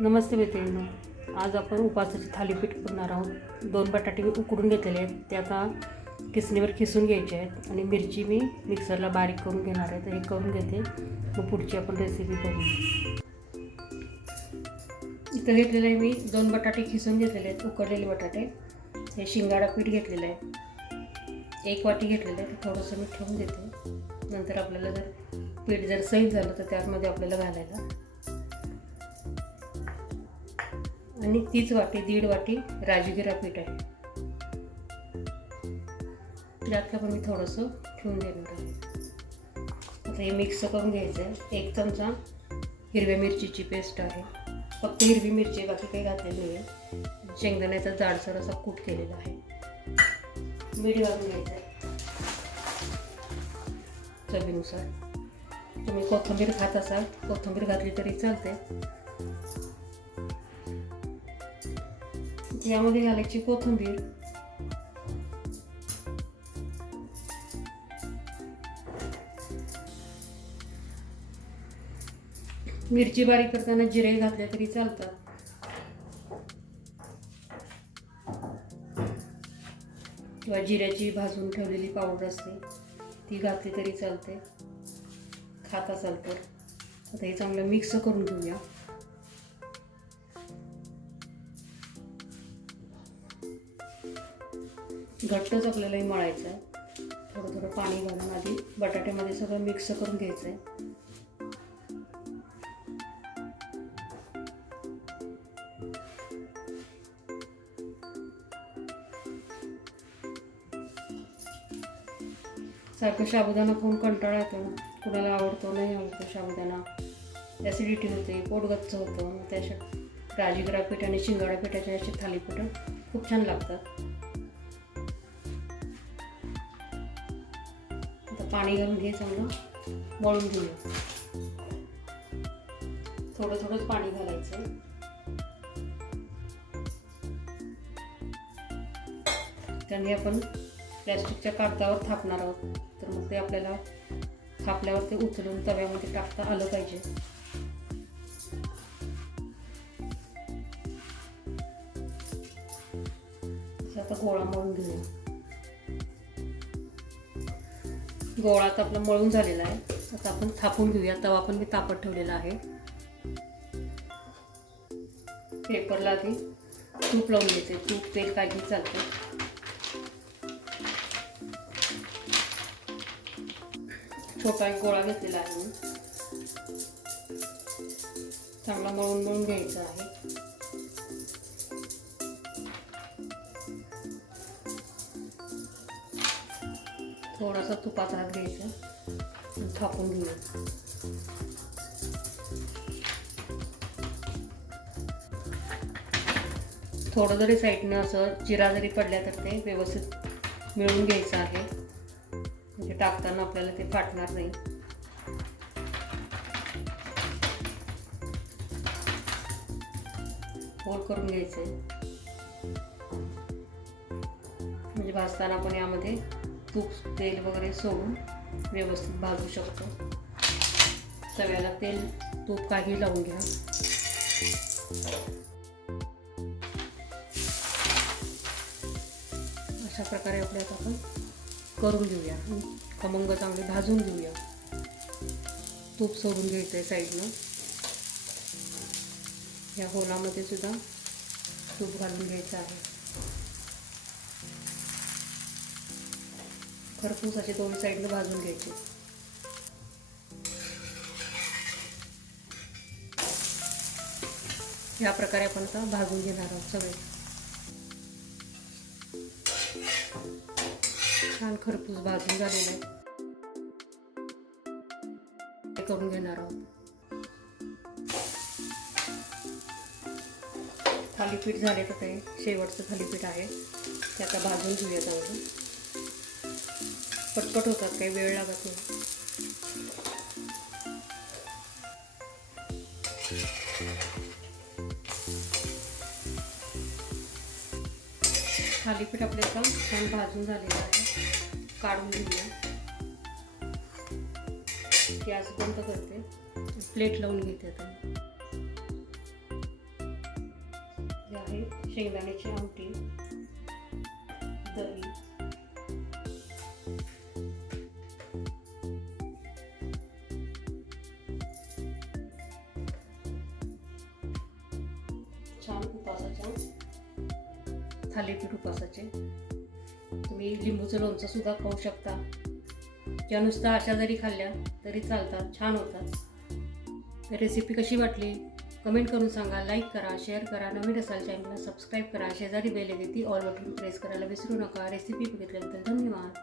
नमस्ते मित्रांनो आज आपण उपासाचे थालीपीठ करणार आहोत. दोन बटाटे मी उकडून घेतलेले आहेत. ते आता किसणीवर खिसून घ्यायचे आहेत आणि मिरची मी मिक्सरला बारीक करून घेणार आहे. तर हे करून घेते. मग पुढची आपण रेसिपी करू इथं घेतलेलं आहे मी दोन बटाटे खिसून घेतलेले आहेत. उकडलेले बटाटे. हे शिंगाडा पीठ घेतलेलं आहे. एक वाटी घेतलेलं आहे. ते थोडंसं मी ठेवून देते. नंतर आपल्याला जर पीठ जर सैल झालं तर त्यामध्ये आपल्याला घालायला आणि तीच वाटी दीड वाटी राजगिरा पीठ आहे. त्यातलं पण मी थोडंसं ठेवून देणार आहे. आता हे मिक्स करून घ्यायचं आहे. एक चमचा हिरव्या मिरचीची पेस्ट आहे. फक्त हिरवी मिरची बाकी काही घातलेली नाही आहे. शेंगदाण्याचा जाडसर असा कूट केलेला आहे. मीठ घालून घ्यायचं आहे. चवीनुसार. तुम्ही कोथिंबीर खात असाल कोथिंबीर घातली तरी चालते. यामध्ये घालायची कोथिंबीर मिरची बारीक करताना जिरे घातले तरी चालतात किंवा जिऱ्याची भाजून ठेवलेली पावडर असते ती घातली तरी चालते खाता चालतं तर आता हे चांगलं मिक्स करून घेऊया घट्टच आपल्याला मळायचं आहे थोडं थोडं पाणी घालून आधी बटाट्यामध्ये सगळं मिक्स करून घ्यायचं आहे सारखं साबुदाणा खाऊन कंटाळा येतो कुणाला आवडतो नाही आवडतो साबुदाणा. ॲसिडिटी होते पोटगच्च होतं. मग त्याच्या राजगिरा पीठ आणि शिंगाडा पिठाच्या असे थालीपीठं खूप छान लागतात पाणी घालून हे चांगलं मळून घेऊया थोडं थोडंच पाणी घालायचं. त्याने आपण प्लॅस्टिकच्या कागदावर थापणार आहोत. तर मग ते आपल्याला थापल्यावर ते उचलून तव्यामध्ये टाकता आलं पाहिजे. आता गोळा मळून घेऊया. गोळा तर आपला मळून झालेला आहे. आता आपण थापून घेऊया. तवा पण मी तापत ठेवलेला आहे. पेपरला आधी तूप लावून घेते. तूप तेल काही चालते छोटा एक गोळा घेतलेला आहे मी. चांगला मळून मळून घ्यायचा आहे. थोडासा तुपाचा हात घ्यायचा थापून घेऊया. थोडं जरी साईडनं असं जिरा जरी पडल्या तर ते व्यवस्थित मिळून घ्यायचं आहे. म्हणजे टाकताना आपल्याला ते फाटणार नाही. होल करून घ्यायचं म्हणजे भाजताना आपण यामध्ये तूप तेल वगैरे सोडून व्यवस्थित भाजू शकतो. तव्याला तेल तूप काही लावून घ्या. अशा प्रकारे आपल्याला आपण करून घेऊया. खमंग चांगले भाजून घेऊया. तूप सोडून घ्यायचं आहे साईडनं. या होलामध्ये सुद्धा तूप घालून घ्यायचं आहे. खरपूस असे दोन साईडनं भाजून घ्यायचे. या प्रकारे आपण आता भाजून घेणार आहोत सगळे. छान खरपूस भाजून झालेलं आहे. करून घेणार आहोत. थालीपीठ झाले तर ते? शेवटचं थालीपीठ आहे. ते आता भाजून घेऊया चांगलं पटपट होतात काही वेळ लागत नाही. थालीपीठ आपले आता छान भाजून झालेलं आहे. काढून घेऊया. गॅस बंद करते. प्लेट लावून घेते आता आहे शेंगदाण्याची आमटी दही छान उपासाच्या थालीपीठ उपासाचे तुम्ही लिंबूचं लोणचं सुद्धा खाऊ शकता. किंवा नुसतं अशा जरी खाल्ल्या तरी चालतात छान होतात. तर रेसिपी कशी वाटली? कमेंट करून सांगा लाईक करा शेअर करा. नवीन असाल चॅनलला सबस्क्राईब करा. शेजारी बेल येते ती ऑल बटन प्रेस करायला विसरू नका. रेसिपी बघितल्याबद्दल धन्यवाद.